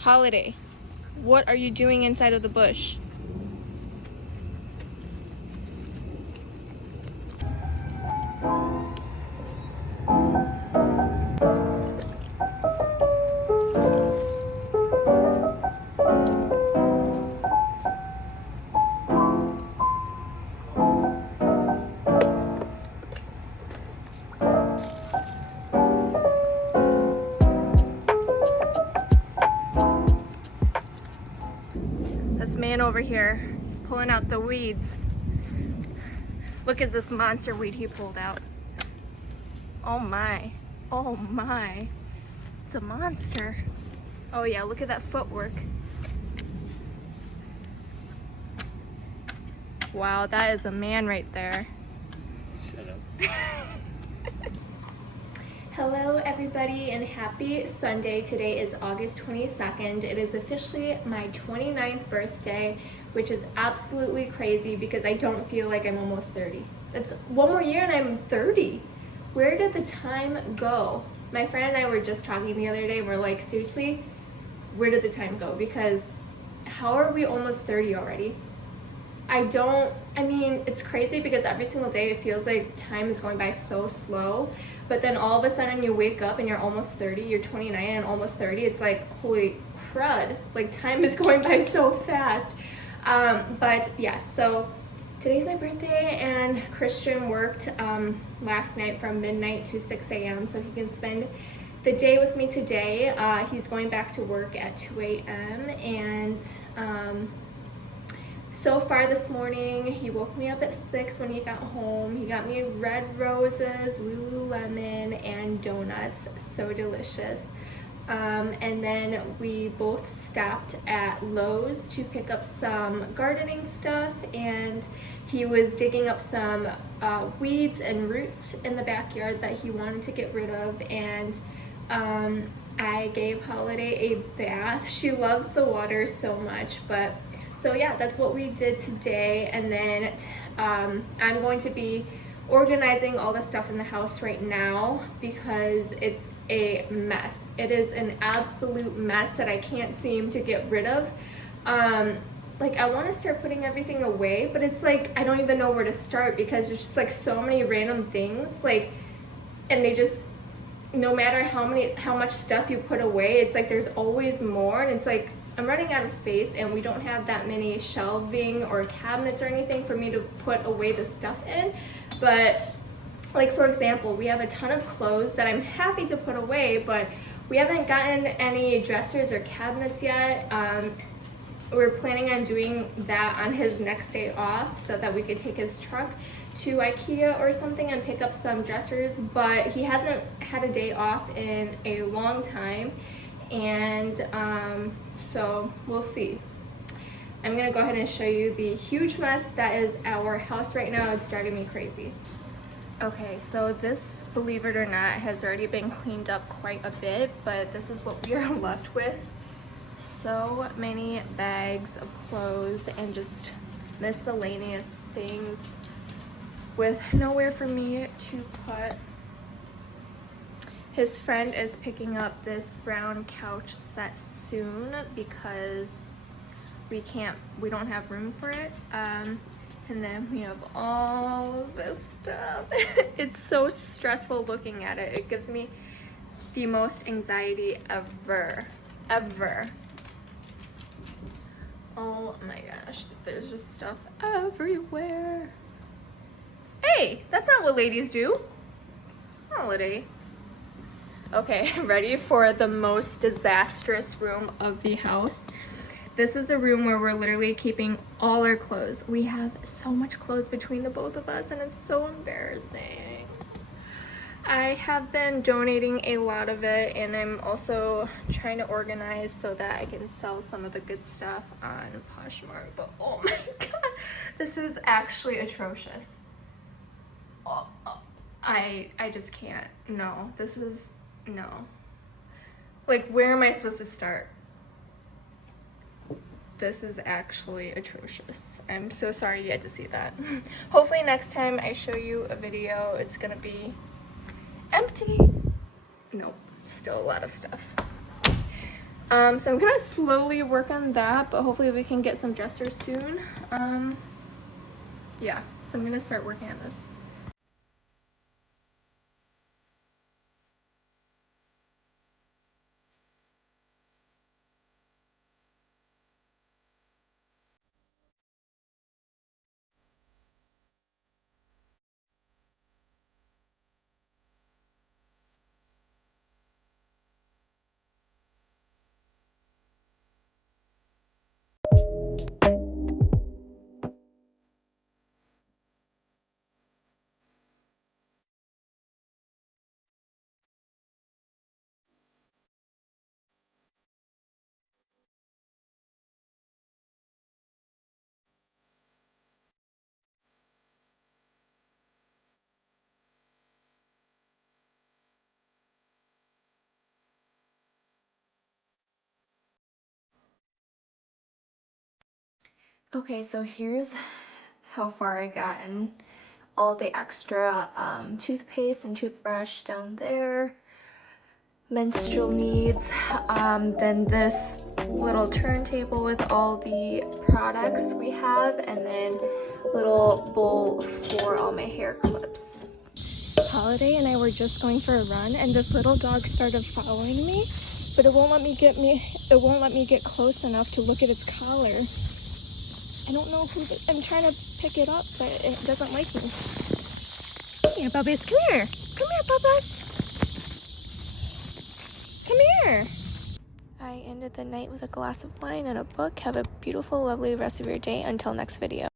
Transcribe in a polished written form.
Holiday, what are you doing inside of the bush? This man over here is pulling out the weeds. Look at this monster weed he pulled out. Oh my. Oh my. It's a monster. Oh yeah, look at that footwork. Wow, that is a man right there. Shut up. Hello everybody and happy Sunday. Today is August 22nd. It is officially my 29th birthday, which is absolutely crazy because I don't feel like I'm almost 30. It's one more year and I'm 30. Where did the time go? My friend and I were just talking the other day and we're like, seriously, where did the time go? Because how are we almost 30 already? I mean, it's crazy because every single day it feels like time is going by so slow, but then all of a sudden you wake up and you're almost 30, you're 29 and almost 30. It's like, holy crud, like time is going by so fast. But yes, so today's my birthday and Christian worked last night from midnight to 6 a.m. so he can spend the day with me today. He's going back to work at 2 a.m. and so far this morning, he woke me up at 6 when he got home. He got me red roses, Lululemon, and donuts. So delicious. And then we both stopped at Lowe's to pick up some gardening stuff, and he was digging up some weeds and roots in the backyard that he wanted to get rid of, and I gave Holiday a bath. She loves the water so much, but so yeah, that's what we did today. And then I'm going to be organizing all the stuff in the house right now because it's a mess. It is an absolute mess that I can't seem to get rid of. Like I want to start putting everything away, but it's like I don't even know where to start because there's just like so many random things, like, and they just, no matter how much stuff you put away, it's like there's always more, and it's like I'm running out of space and we don't have that many shelving or cabinets or anything for me to put away the stuff in. But like, for example, we have a ton of clothes that I'm happy to put away, but we haven't gotten any dressers or cabinets yet. We're planning on doing that on his next day off so that we could take his truck to IKEA or something and pick up some dressers, but he hasn't had a day off in a long time. And so we'll see. I'm gonna go ahead and show you the huge mess that is our house right now. It's driving me crazy. Okay, so this, believe it or not, has already been cleaned up quite a bit, but this is what we are left with. So many bags of clothes and just miscellaneous things with nowhere for me to put. His friend is picking up this brown couch set soon because we don't have room for it. And then we have all of this stuff. It's so stressful looking at it. It gives me the most anxiety ever. Oh my gosh, there's just stuff everywhere. Hey, that's not what ladies do. Holiday. Okay, ready for the most disastrous room of the house. This is the room where we're literally keeping all our clothes. We have so much clothes between the both of us and it's so embarrassing. I have been donating a lot of it and I'm also trying to organize so that I can sell some of the good stuff on Poshmark. But oh my god, this is actually atrocious. I just can't. No, this is, no. Like, where am I supposed to start? This is actually atrocious. I'm so sorry you had to see that. Hopefully next time I show you a video, it's gonna be empty. Nope, still a lot of stuff. So I'm gonna slowly work on that, but hopefully we can get some dressers soon. Yeah, so I'm gonna start working on this. Okay, so here's how far I gotten. All the extra toothpaste and toothbrush down there, menstrual needs, then this little turntable with all the products we have, and then little bowl for all my hair clips. Holiday and I were just going for a run, and this little dog started following me, but it won't let me get close enough to look at its collar. I don't know who I'm trying to pick it up, but it doesn't like me. Come here, Bubba's. Come here. Come here, Bubba's. Come here. I ended the night with a glass of wine and a book. Have a beautiful, lovely rest of your day. Until next video.